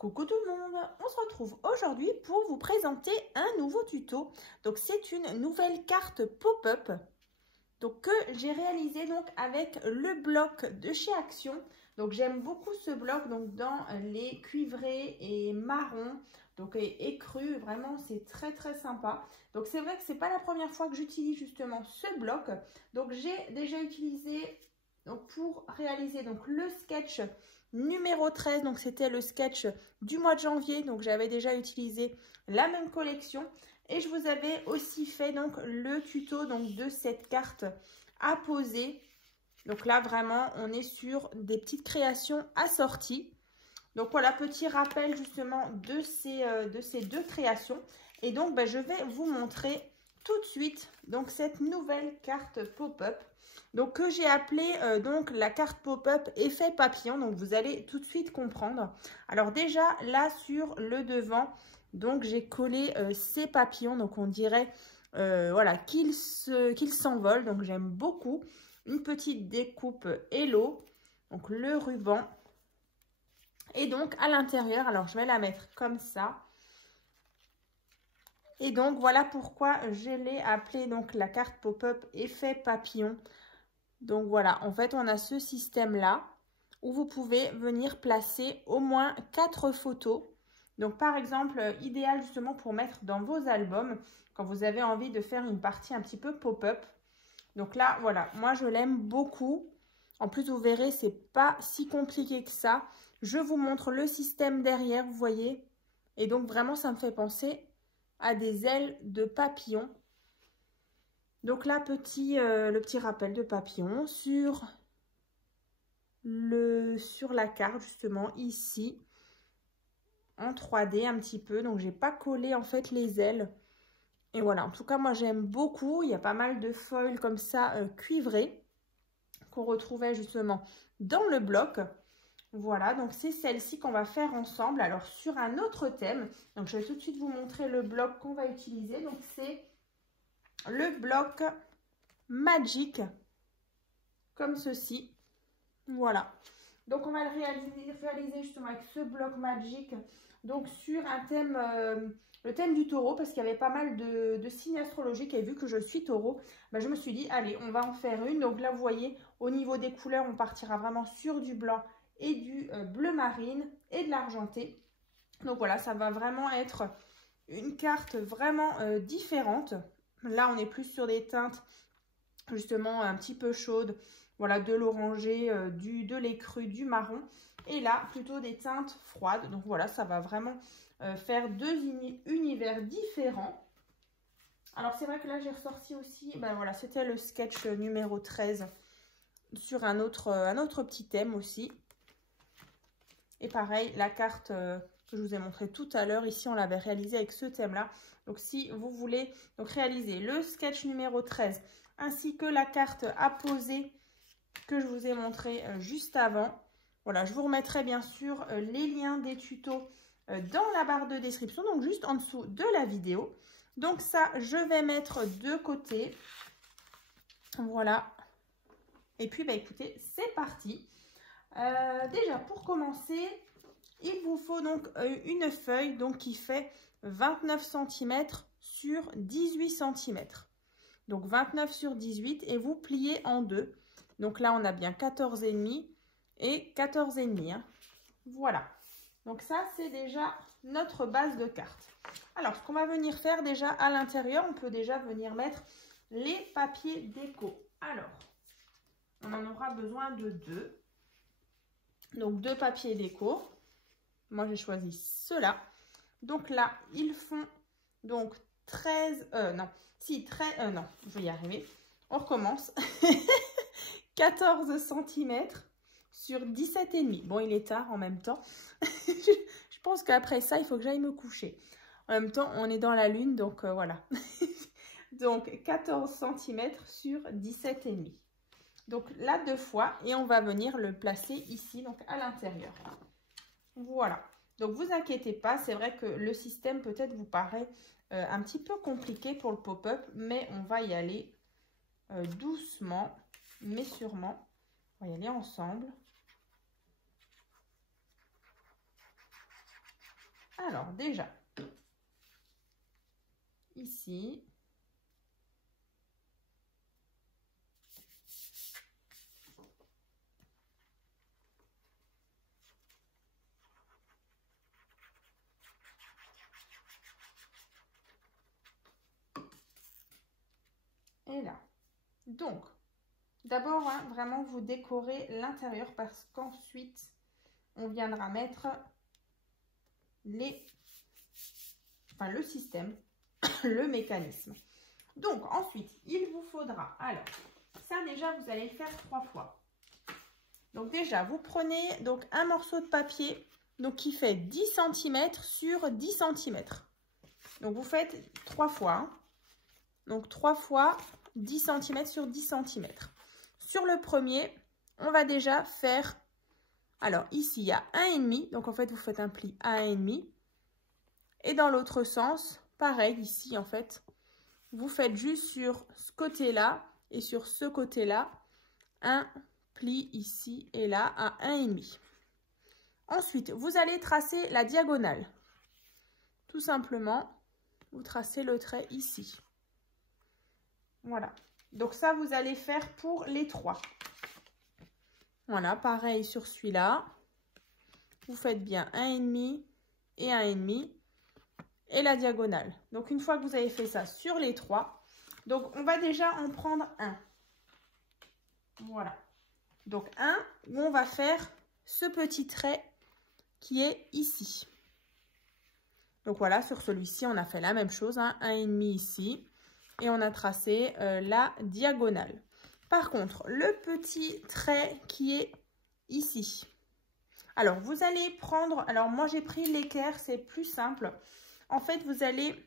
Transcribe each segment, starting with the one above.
Coucou tout le monde, on se retrouve aujourd'hui pour vous présenter un nouveau tuto. Donc c'est une nouvelle carte pop-up que j'ai réalisé avec le bloc de chez Action. Donc j'aime beaucoup ce bloc dans les cuivrés et marron et cru, vraiment c'est très sympa. Donc c'est vrai que c'est pas la première fois que j'utilise justement ce bloc. Donc j'ai déjà utilisé pour réaliser le sketch numéro 13, donc c'était le sketch du mois de janvier, donc j'avais déjà utilisé la même collection et je vous avais aussi fait le tuto de cette carte à poser. Donc là vraiment on est sur des petites créations assorties. Donc voilà, petit rappel justement de ces deux créations. Et donc je vais vous montrer tout de suite cette nouvelle carte pop-up que j'ai appelée la carte pop-up effet papillon. Donc vous allez tout de suite comprendre. Alors déjà là sur le devant, j'ai collé ces papillons. Donc on dirait voilà qu'ils s'envolent. Donc j'aime beaucoup. Une petite découpe Hello. Donc le ruban. Et donc à l'intérieur, alors je vais la mettre comme ça. Et donc voilà pourquoi je l'ai appelée la carte pop-up effet papillon. Donc voilà, en fait on a ce système là où vous pouvez venir placer au moins 4 photos. Donc par exemple, idéal justement pour mettre dans vos albums quand vous avez envie de faire une partie un petit peu pop-up. Donc là voilà, moi je l'aime beaucoup. En plus vous verrez, c'est pas si compliqué que ça. Je vous montre le système derrière, vous voyez. Et donc vraiment ça me fait penser à des ailes de papillon. Donc là, le petit rappel de papillon sur la carte, justement, ici, en 3D un petit peu. Donc, j'ai pas collé, en fait, les ailes. Et voilà, en tout cas, moi, j'aime beaucoup. Il y a pas mal de foils comme ça, cuivrés, qu'on retrouvait, justement, dans le bloc. Voilà, donc c'est celle-ci qu'on va faire ensemble. Alors, sur un autre thème. Donc, je vais tout de suite vous montrer le bloc qu'on va utiliser. Donc, c'est le bloc Magic, comme ceci. Voilà, donc on va le réaliser justement avec ce bloc Magic, donc sur un thème, le thème du taureau, parce qu'il y avait pas mal de signes astrologiques et vu que je suis taureau, je me suis dit allez on va en faire une. Donc là vous voyez au niveau des couleurs on partira vraiment sur du blanc et du bleu marine et de l'argenté. Donc voilà, ça va vraiment être une carte vraiment différente. Là on est plus sur des teintes justement un petit peu chaude, voilà, de l'orangé, de l'écru, du marron, et là plutôt des teintes froides. Donc voilà, ça va vraiment faire deux univers différents. Alors c'est vrai que là j'ai ressorti aussi, voilà, c'était le sketch numéro 13 sur un autre petit thème aussi. Et pareil, la carte que je vous ai montré tout à l'heure, ici on l'avait réalisée avec ce thème là. Donc si vous voulez réaliser le sketch numéro 13 ainsi que la carte à poser que je vous ai montré juste avant, voilà, je vous remettrai bien sûr les liens des tutos dans la barre de description, donc juste en dessous de la vidéo. Donc ça, je vais mettre de côté. Voilà. Et puis, écoutez, c'est parti. Déjà, pour commencer, il vous faut une feuille qui fait 29 cm sur 18 cm. Donc 29 sur 18 et vous pliez en deux. Donc là, on a bien 14,5 et 14,5. Hein. Voilà. Donc ça, c'est déjà notre base de carte. Alors, ce qu'on va venir faire déjà à l'intérieur, on peut déjà venir mettre les papiers déco. Alors, on en aura besoin de 2. Donc 2 papiers déco. Moi, j'ai choisi ceux-là. Donc là, ils font donc 13, non, si, 13, non, je vais y arriver. On recommence. 14 cm sur 17,5. Bon, il est tard en même temps. Je pense qu'après ça, il faut que j'aille me coucher. En même temps, on est dans la lune, donc voilà. Donc, 14 cm sur 17,5. Donc là, 2 fois, et on va venir le placer ici, donc à l'intérieur. Voilà. Donc, vous inquiétez pas, c'est vrai que le système peut-être vous paraît un petit peu compliqué pour le pop-up, mais on va y aller doucement, mais sûrement. On va y aller ensemble. Alors déjà, ici, et là. Donc, d'abord, hein, vraiment, vous décorez l'intérieur parce qu'ensuite, on viendra mettre le système, le mécanisme. Donc, ensuite, il vous faudra, alors, ça déjà, vous allez le faire 3 fois. Donc déjà, vous prenez donc un morceau de papier donc, qui fait 10 cm sur 10 cm. Donc, vous faites 3 fois. Hein. Donc, 3 fois 10 cm sur 10 cm. Sur le premier, on va déjà faire... Alors, ici, il y a 1,5. Donc, en fait, vous faites un pli à 1,5. Et dans l'autre sens, pareil, ici, en fait, vous faites juste sur ce côté-là et sur ce côté-là, un pli ici et là à 1,5. Ensuite, vous allez tracer la diagonale. Tout simplement, vous tracez le trait ici. Voilà. Donc ça, vous allez faire pour les 3. Voilà, pareil sur celui-là. Vous faites bien 1,5 et 1,5 et la diagonale. Donc, une fois que vous avez fait ça sur les 3, donc on va déjà en prendre un. Voilà. Donc, un où on va faire ce petit trait qui est ici. Donc, voilà, sur celui-ci, on a fait la même chose. Hein, 1,5 ici. Et on a tracé la diagonale. Par contre, le petit trait qui est ici. Alors, vous allez prendre... Alors, moi, j'ai pris l'équerre, c'est plus simple. En fait, vous allez...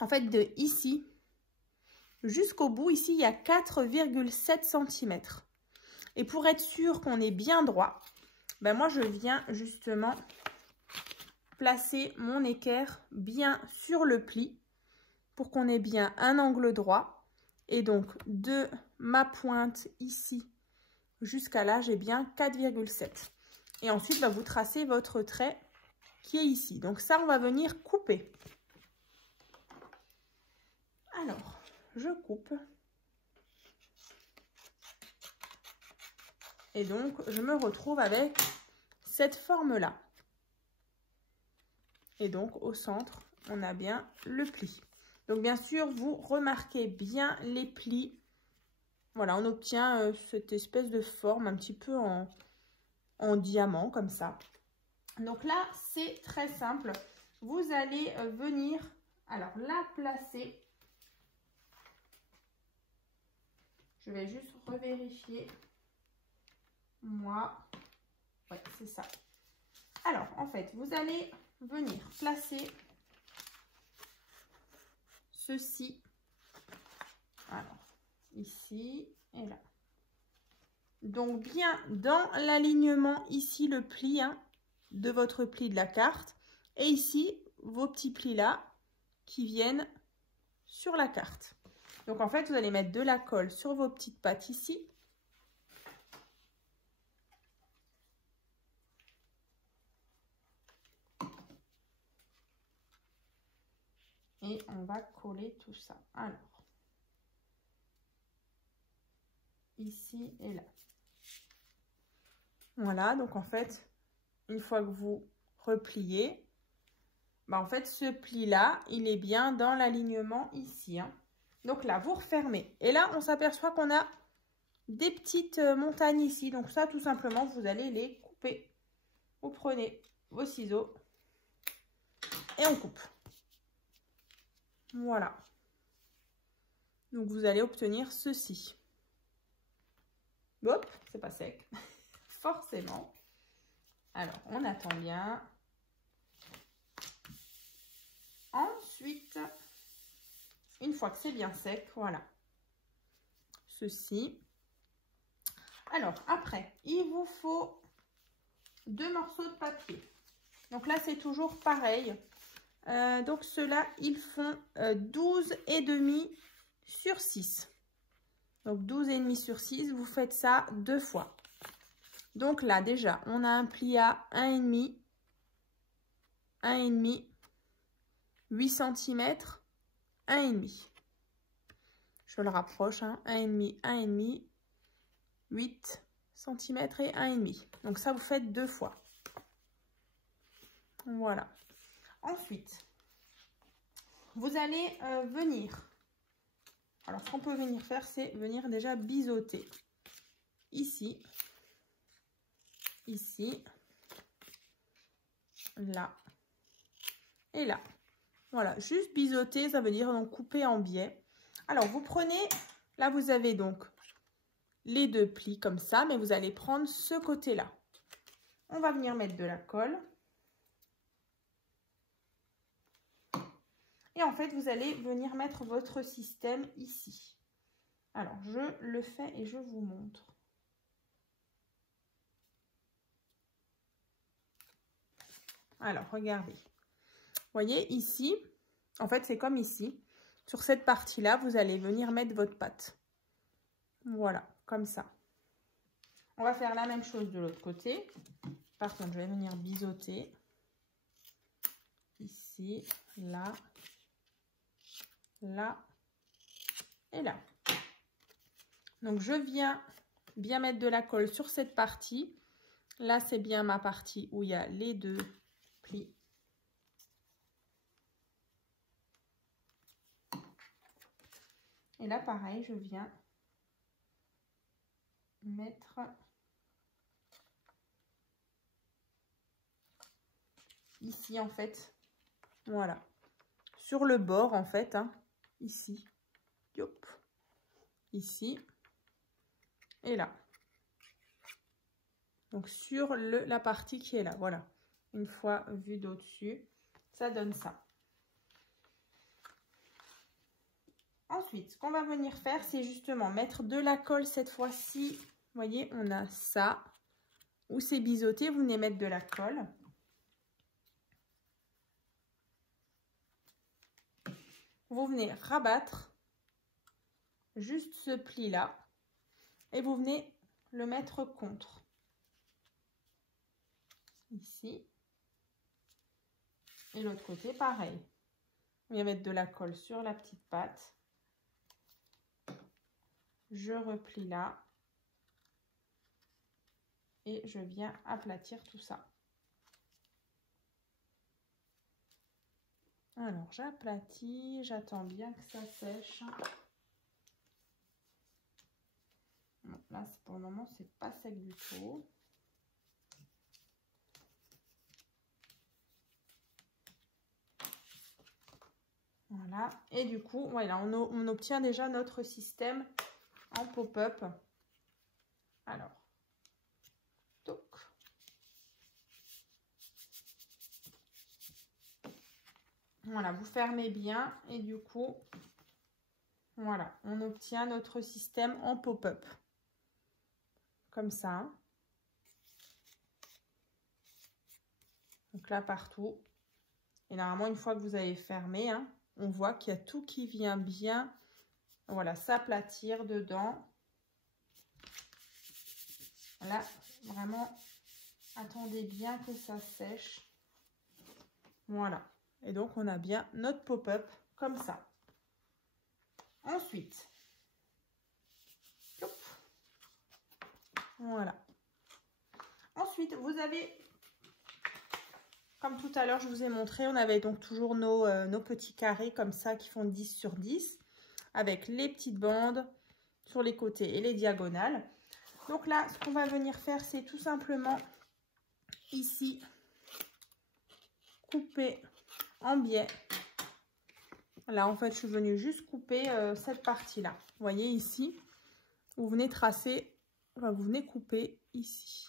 En fait, de ici jusqu'au bout, ici, il y a 4,7 cm. Et pour être sûr qu'on est bien droit, ben moi, je viens justement placer mon équerre bien sur le pli pour qu'on ait bien un angle droit. Et donc, de ma pointe ici jusqu'à là, j'ai bien 4,7. Et ensuite, ben, vous tracez votre trait qui est ici. Donc ça, on va venir couper. Alors, je coupe. Et donc, je me retrouve avec cette forme-là. Et donc, au centre, on a bien le pli. Donc, bien sûr, vous remarquez bien les plis. Voilà, on obtient cette espèce de forme un petit peu en diamant, comme ça. Donc là, c'est très simple. Vous allez venir, alors la placer. Je vais juste revérifier. Moi, ouais, c'est ça. Alors, en fait, vous allez venir placer ceci. Alors, ici et là. Donc, bien dans l'alignement, ici, le pli hein, de votre pli de la carte. Et ici, vos petits plis là qui viennent sur la carte. Donc, en fait, vous allez mettre de la colle sur vos petites pattes ici. Et on va coller tout ça. Alors, ici et là. Voilà, donc en fait, une fois que vous repliez, bah en fait, ce pli-là, il est bien dans l'alignement ici. Hein. Donc là, vous refermez. Et là, on s'aperçoit qu'on a des petites montagnes ici. Donc ça, tout simplement, vous allez les couper. Vous prenez vos ciseaux et on coupe. Voilà. Donc, vous allez obtenir ceci. Hop, c'est pas sec. Forcément. Alors, on attend bien. Ensuite, une fois que c'est bien sec, voilà. Ceci. Alors, après, il vous faut 2 morceaux de papier. Donc là, c'est toujours pareil. Donc, ceux-là, ils font 12,5 sur 6. Donc, 12,5 sur 6, vous faites ça 2 fois. Donc là, déjà, on a un pli à 1,5. 1,5, 8 cm, 1,5. Je le rapproche, hein, 1,5, 1,5, 8 cm et 1,5. Donc ça, vous faites 2 fois. Voilà. Ensuite, vous allez venir. Alors, ce qu'on peut venir faire, c'est venir déjà biseauter. Ici, ici, là et là. Voilà, juste biseauter, ça veut dire donc couper en biais. Alors, vous prenez, là, vous avez donc les 2 plis comme ça, mais vous allez prendre ce côté-là. On va venir mettre de la colle. Et en fait, vous allez venir mettre votre système ici. Alors, je le fais et je vous montre. Alors, regardez. Vous voyez, ici, en fait, c'est comme ici. Sur cette partie-là, vous allez venir mettre votre pâte. Voilà, comme ça. On va faire la même chose de l'autre côté. Par contre, je vais venir biseauter. Ici, là, là et là. Donc, je viens bien mettre de la colle sur cette partie. Là, c'est bien ma partie où il y a les 2 plis. Et là, pareil, je viens mettre ici, en fait. Voilà. Sur le bord, en fait, hein, ici. Yop. Ici. Et là. Donc, sur la partie qui est là. Voilà. Une fois vu d'au-dessus, ça donne ça. Ensuite, ce qu'on va venir faire, c'est justement mettre de la colle cette fois-ci. Vous voyez, on a ça. Où c'est biseauté, vous venez mettre de la colle. Vous venez rabattre juste ce pli-là. Et vous venez le mettre contre. Ici. Et l'autre côté, pareil. Vous venez mettre de la colle sur la petite patte. Je replie là. Et je viens aplatir tout ça. Alors, j'aplatis, j'attends bien que ça sèche. Bon, là, pour le moment, c'est pas sec du tout. Voilà. Et du coup, voilà, on obtient déjà notre système en pop-up. Alors, toc. Voilà, vous fermez bien et du coup, voilà, on obtient notre système en pop-up. Comme ça. Donc là, partout. Et normalement, une fois que vous avez fermé, hein, on voit qu'il y a tout qui vient bien, voilà, s'aplatir dedans. Là, vraiment, attendez bien que ça sèche. Voilà. Et donc, on a bien notre pop-up comme ça. Ensuite, hop, voilà. Ensuite, vous avez, comme tout à l'heure, je vous ai montré, on avait donc toujours nos petits carrés comme ça qui font 10 sur 10 avec les petites bandes sur les côtés et les diagonales. Donc là, ce qu'on va venir faire, c'est tout simplement ici, couper en biais. Là, en fait, je suis venue juste couper cette partie-là. Vous voyez ici, vous venez tracer, enfin, vous venez couper ici.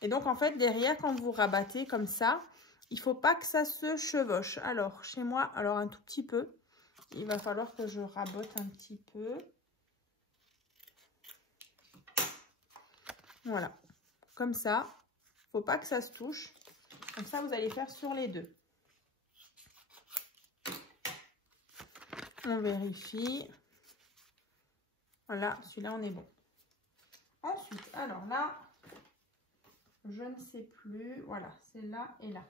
Et donc, en fait, derrière, quand vous rabattez comme ça, il ne faut pas que ça se chevauche. Alors, chez moi, alors un tout petit peu, il va falloir que je rabote un petit peu. Voilà, comme ça. Il ne faut pas que ça se touche. Comme ça, vous allez faire sur les deux. On vérifie. Voilà, celui-là, on est bon. Ensuite, alors là, je ne sais plus. Voilà, c'est là et là.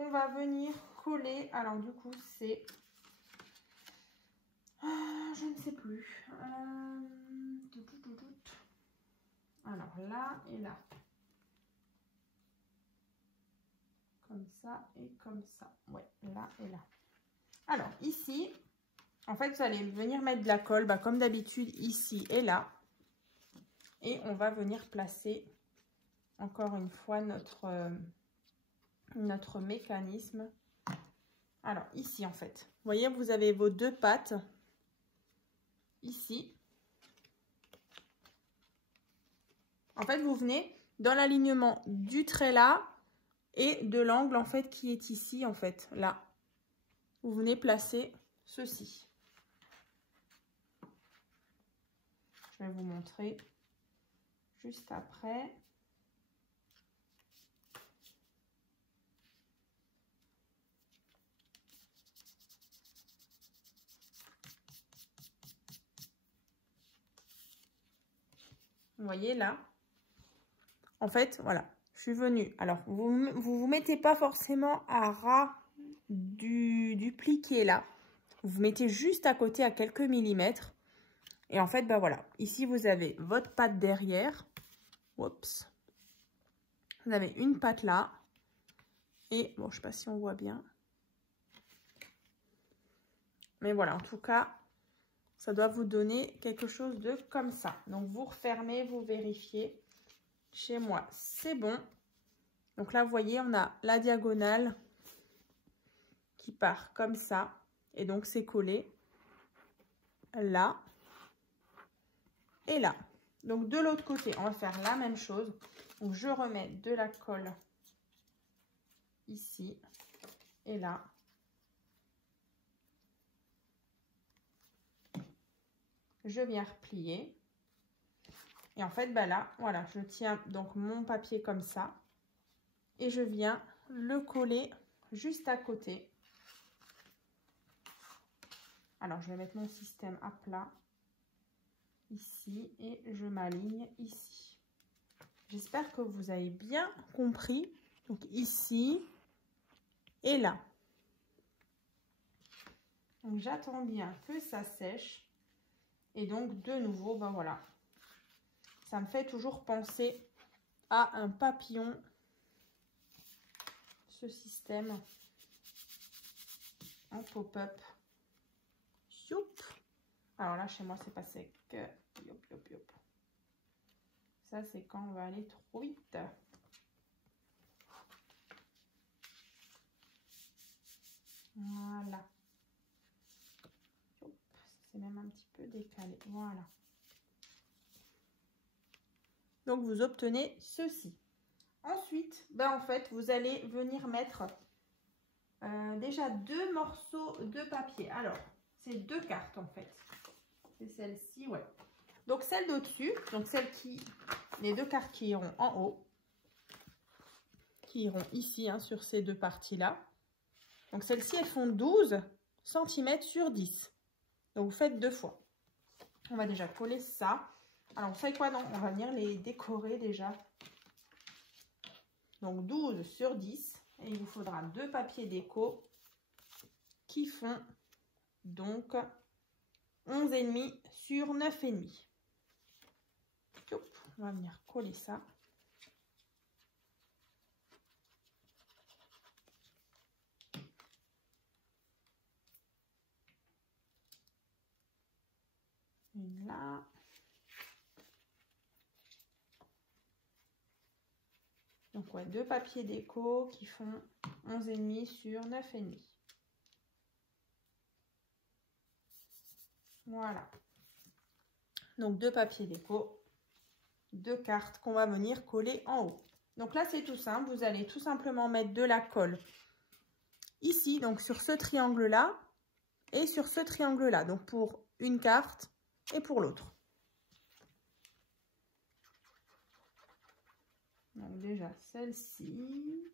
qu'on va venir coller. Alors du coup, c'est... je ne sais plus. Alors là et là. Comme ça et comme ça. Ouais, là et là. Alors ici, en fait, vous allez venir mettre de la colle, bah, comme d'habitude, ici et là. Et on va venir placer encore une fois notre mécanisme. Alors ici, en fait, vous voyez, vous avez vos deux pattes ici. En fait, vous venez dans l'alignement du trait là et de l'angle, en fait, qui est ici, en fait, là. Vous venez placer ceci. Je vais vous montrer juste après. Vous voyez là, en fait, voilà, je suis venue. Alors, vous mettez pas forcément à ras du pli qui est là. Vous mettez juste à côté à quelques millimètres. Et en fait, ben voilà, ici, vous avez votre patte derrière. Oups. Vous avez une patte là. Et, bon, je sais pas si on voit bien. Mais voilà, en tout cas, ça doit vous donner quelque chose de comme ça. Donc, vous refermez, vous vérifiez. Chez moi, c'est bon. Donc là, vous voyez, on a la diagonale qui part comme ça. Et donc, c'est collé là et là. Donc, de l'autre côté, on va faire la même chose. Donc, je remets de la colle ici et là. Je viens replier. Et en fait, bah là, voilà, je tiens donc mon papier comme ça. Et je viens le coller juste à côté. Alors, je vais mettre mon système à plat ici et je m'aligne ici. J'espère que vous avez bien compris. Donc, ici et là. Donc, j'attends bien que ça sèche. Et donc, de nouveau, ben voilà. Ça me fait toujours penser à un papillon. Ce système en pop-up. Alors là, chez moi, c'est pas sec. Yop, yop, yop. Ça, c'est quand on va aller trop vite. Voilà. C'est même un petit peu décalé. Voilà. Donc, vous obtenez ceci. Ensuite, ben, en fait, vous allez venir mettre déjà deux morceaux de papier. Alors, c'est deux cartes, en fait. C'est celle-ci, ouais. Donc, celle d'au-dessus, donc les deux cartes qui iront en haut, qui iront ici, hein, sur ces deux parties-là. Donc, celles-ci, elles font 12 cm sur 10. Donc, vous faites deux fois. On va déjà coller ça. Alors, vous savez quoi? Non, on va venir les décorer déjà. Donc, 12 sur 10. Et il vous faudra deux papiers déco qui font donc 11,5 sur 9,5. On va venir coller ça. Une là. Donc, ouais, deux papiers déco qui font 11,5 sur 9,5. Voilà. Donc, deux papiers déco, deux cartes qu'on va venir coller en haut. Donc là, c'est tout simple. Vous allez tout simplement mettre de la colle ici, donc sur ce triangle-là et sur ce triangle-là. Donc, pour une carte et pour l'autre. Donc, déjà, celle-ci.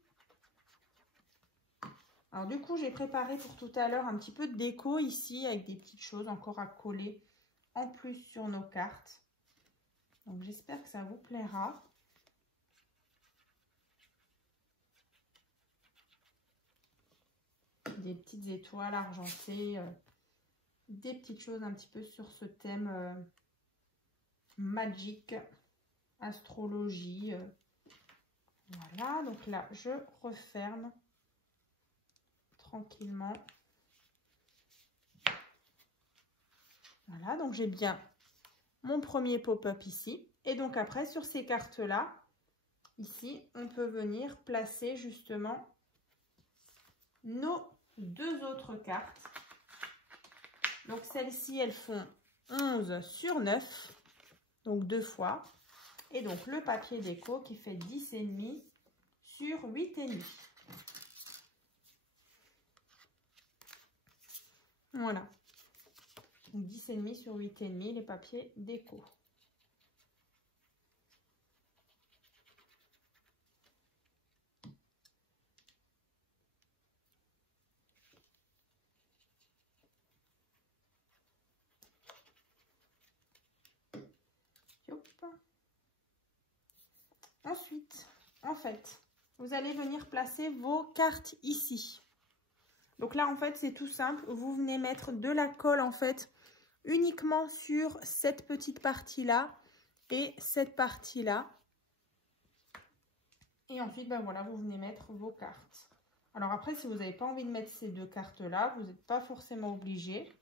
Alors, du coup, j'ai préparé pour tout à l'heure un petit peu de déco ici avec des petites choses encore à coller en plus sur nos cartes. Donc, j'espère que ça vous plaira. des petites étoiles argentées, des petites choses un petit peu sur ce thème magique, astrologie. Voilà, donc là, je referme tranquillement. Voilà, donc j'ai bien mon premier pop-up ici. Et donc après, sur ces cartes-là, ici, on peut venir placer justement nos 2 autres cartes. Donc celles-ci, elles font 11 sur 9, donc 2 fois. Et donc le papier déco qui fait 10,5 sur 8,5. Voilà. Donc 10,5 sur 8,5 les papiers déco. Hop. Ensuite, en fait, vous allez venir placer vos cartes ici. Donc là, en fait, c'est tout simple. Vous venez mettre de la colle, en fait, uniquement sur cette petite partie-là et cette partie-là. Et ensuite, ben voilà, vous venez mettre vos cartes. Alors après, si vous n'avez pas envie de mettre ces 2 cartes-là, vous n'êtes pas forcément obligé.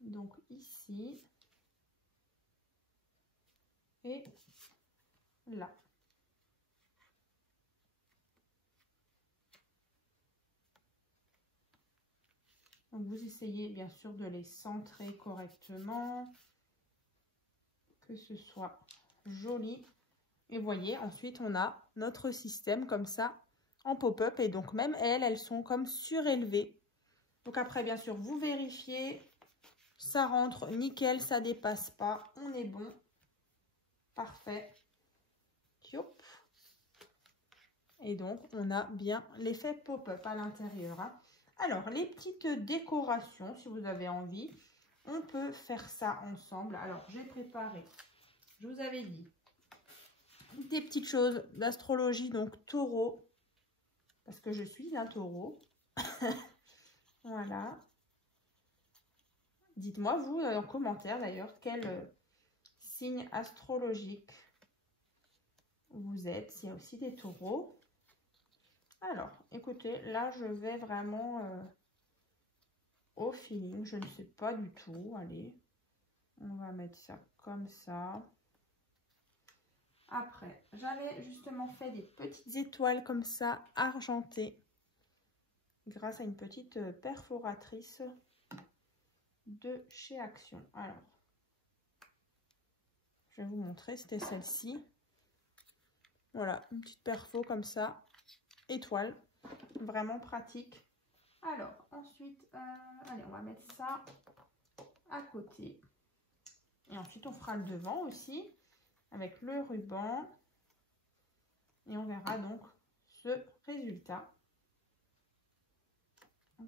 Donc ici et là. Donc vous essayez bien sûr de les centrer correctement, que ce soit joli. Et voyez, ensuite on a notre système comme ça en pop-up. Et donc même elles sont comme surélevées. Donc après bien sûr vous vérifiez, ça rentre nickel, ça dépasse pas, on est bon. Parfait. Hop. Et donc on a bien l'effet pop-up à l'intérieur. Hein. Alors, les petites décorations, si vous avez envie, on peut faire ça ensemble. Alors, j'ai préparé, je vous avais dit, des petites choses d'astrologie, donc taureau, parce que je suis un taureau. Voilà. Dites-moi, vous, en commentaire d'ailleurs, quel signe astrologique vous êtes. S'il y a aussi des taureaux. Alors, écoutez, là, je vais vraiment au feeling. Je ne sais pas du tout. Allez, on va mettre ça comme ça. Après, j'avais justement fait des petites étoiles comme ça, argentées, grâce à une petite perforatrice de chez Action. Alors, je vais vous montrer, c'était celle-ci. Voilà, une petite perfo comme ça. Étoile, vraiment pratique. Alors ensuite, allez, on va mettre ça à côté. Et ensuite, on fera le devant aussi avec le ruban. Et on verra donc ce résultat.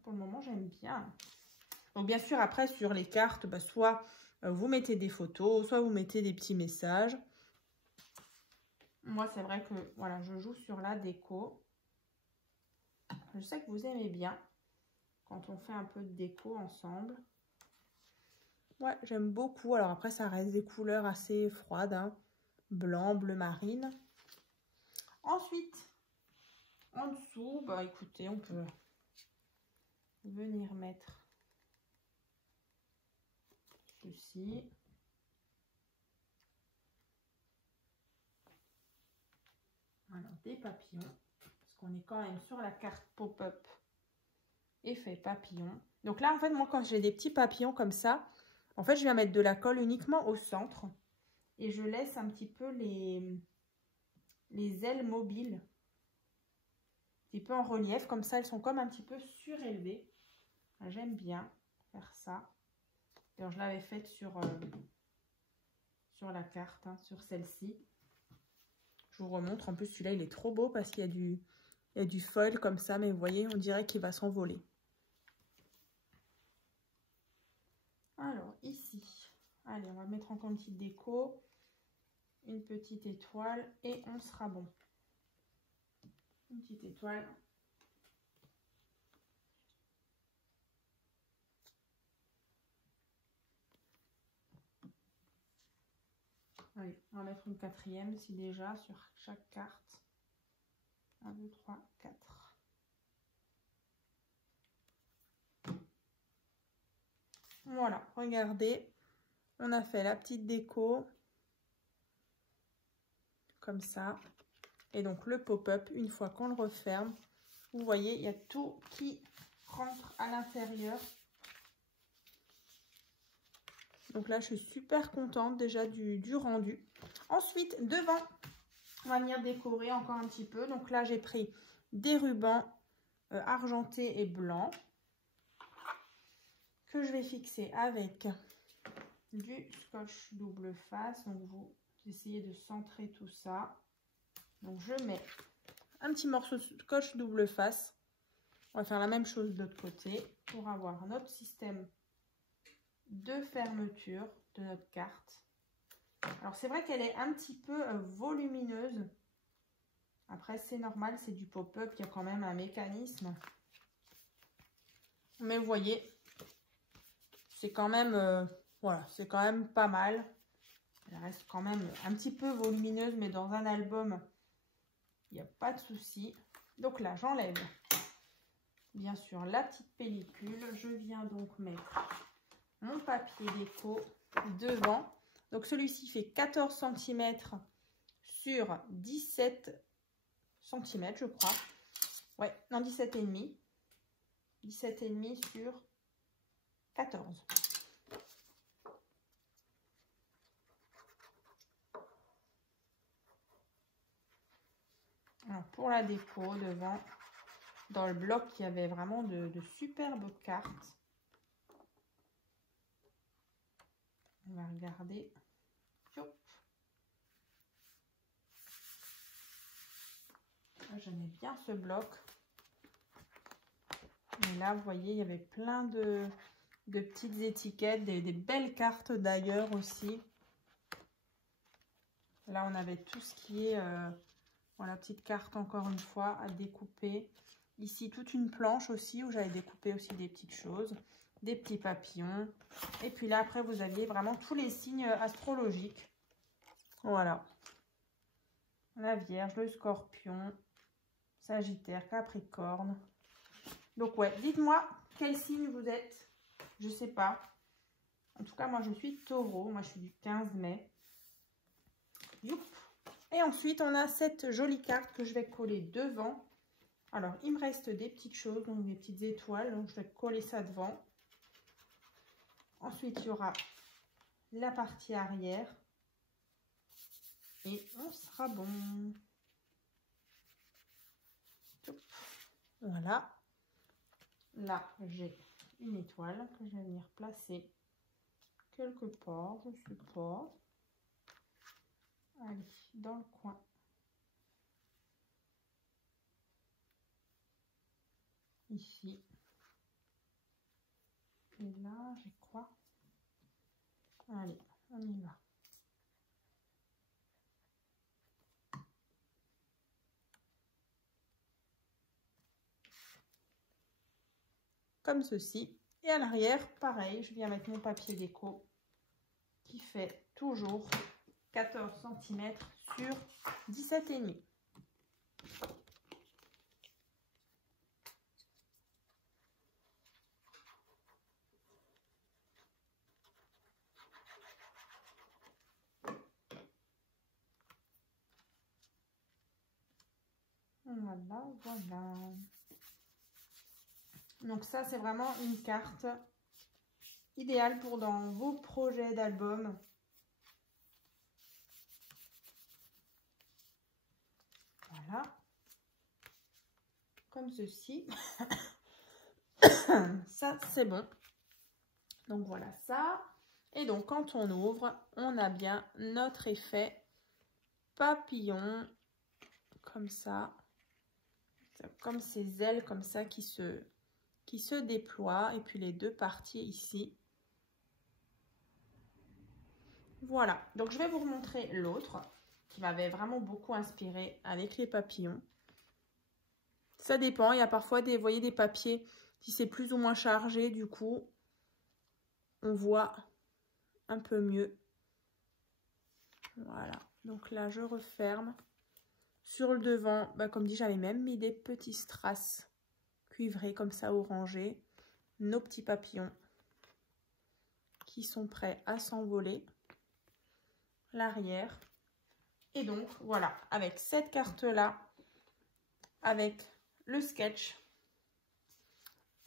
Pour le moment, j'aime bien. Donc bien sûr, après, sur les cartes, bah, soit vous mettez des photos, soit vous mettez des petits messages. Moi, c'est vrai que voilà, je joue sur la déco. Je sais que vous aimez bien quand on fait un peu de déco ensemble. Ouais, j'aime beaucoup. Alors après, ça reste des couleurs assez froides. Hein. Blanc, bleu marine. Ensuite, en dessous, bah écoutez, on peut venir mettre ceci. Alors, des papillons. Parce qu'on est quand même sur la carte pop-up effet papillon. Donc là, en fait, moi, quand j'ai des petits papillons comme ça, en fait, je viens mettre de la colle uniquement au centre. Et je laisse un petit peu les ailes mobiles. Un petit peu en relief. Comme ça, elles sont comme un petit peu surélevées. J'aime bien faire ça. Alors, je l'avais faite sur la carte, hein, sur celle-ci. Je vous remontre. En plus, celui-là, il est trop beau parce qu'il y a du foil comme ça. Mais vous voyez, on dirait qu'il va s'envoler. Alors, ici, allez, on va mettre encore une petite déco. une petite étoile et on sera bon. Une petite étoile. Allez, on va mettre une quatrième si déjà sur chaque carte. 1, 2, 3, 4. Voilà, regardez, on a fait la petite déco. Comme ça. Et donc le pop-up, une fois qu'on le referme, vous voyez, il y a tout qui rentre à l'intérieur. Donc là, je suis super contente déjà du rendu. Ensuite, devant, on va venir décorer encore un petit peu. Donc là, j'ai pris des rubans argentés et blancs que je vais fixer avec du scotch double face. Donc vous essayez de centrer tout ça. Donc je mets un petit morceau de scotch double face. On va faire la même chose de l'autre côté pour avoir notre système de fermeture de notre carte. Alors c'est vrai qu'elle est un petit peu volumineuse. Après c'est normal, c'est du pop-up, il y a quand même un mécanisme. Mais vous voyez, c'est quand même, voilà, c'est quand même pas mal. Elle reste quand même un petit peu volumineuse, mais dans un album, il n'y a pas de souci. Donc là, j'enlève bien sûr la petite pellicule. Je viens donc mettre mon papier déco devant. Donc celui-ci fait 14 cm sur 17 cm, je crois. Ouais, non, 17,5. 17,5 sur 14. Alors pour la déco, devant, dans le bloc, il y avait vraiment de superbes cartes. On va regarder. J'aimais bien ce bloc. Et là, vous voyez, il y avait plein de petites étiquettes, des belles cartes d'ailleurs aussi. Là, on avait tout ce qui est... voilà, petite carte encore une fois à découper. Ici, toute une planche aussi où j'avais découpé aussi des petites choses. Des petits papillons. Et puis là, après, vous aviez vraiment tous les signes astrologiques. Voilà. La Vierge, le Scorpion, Sagittaire, Capricorne. Donc ouais, dites-moi quel signe vous êtes. Je sais pas. En tout cas, moi, je suis Taureau. Moi, je suis du 15 mai. Youp. Et ensuite, on a cette jolie carte que je vais coller devant. Alors, il me reste des petites choses, donc des petites étoiles. Donc, je vais coller ça devant. Ensuite, il y aura la partie arrière. Et on sera bon. Voilà. Là, j'ai une étoile que je vais venir placer quelque part. Je ne sais pas. Allez, dans le coin. Ici. Et là, j'y crois. Allez, on y va. Comme ceci. Et à l'arrière, pareil, je viens mettre mon papier déco qui fait toujours 14 cm sur 17,5. Voilà, voilà. Donc ça, c'est vraiment une carte idéale pour dans vos projets d'album. Voilà. Comme ceci. Ça, c'est bon. Donc voilà ça. Et donc, quand on ouvre, on a bien notre effet papillon. Comme ça. Comme ces ailes comme ça qui se déploient. Et puis les deux parties ici. Voilà, donc je vais vous remontrer l'autre qui m'avait vraiment beaucoup inspiré avec les papillons. Ça dépend, il y a parfois des, vous voyez, des papiers qui c'est plus ou moins chargé, du coup, on voit un peu mieux. Voilà, donc là je referme. Sur le devant, bah, comme dit, j'avais même mis des petits strass cuivrés comme ça, orangés. Nos petits papillons qui sont prêts à s'envoler. L'arrière. Et donc, voilà, avec cette carte-là, avec le sketch,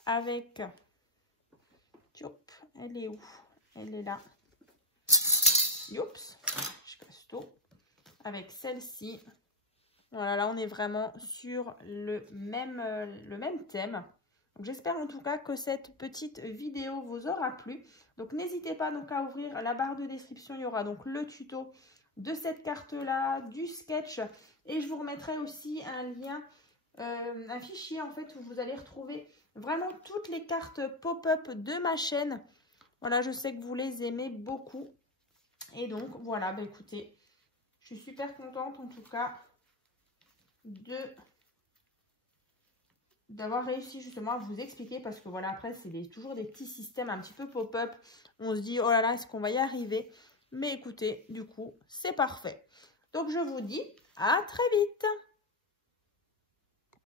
avec... Hop, elle est où? Elle est là. Youps, je casse tout. Avec celle-ci. Voilà, là, on est vraiment sur le même thème. J'espère en tout cas que cette petite vidéo vous aura plu. Donc, n'hésitez pas donc à ouvrir la barre de description. Il y aura donc le tuto de cette carte-là, du sketch. Et je vous remettrai aussi un lien, un fichier en fait, où vous allez retrouver vraiment toutes les cartes pop-up de ma chaîne. Voilà, je sais que vous les aimez beaucoup. Et donc, voilà, bah, écoutez, je suis super contente en tout cas d'avoir réussi justement à vous expliquer, parce que voilà, après c'est toujours des petits systèmes un petit peu pop-up, on se dit oh là là, est-ce qu'on va y arriver? Mais écoutez, du coup c'est parfait. Donc je vous dis à très vite.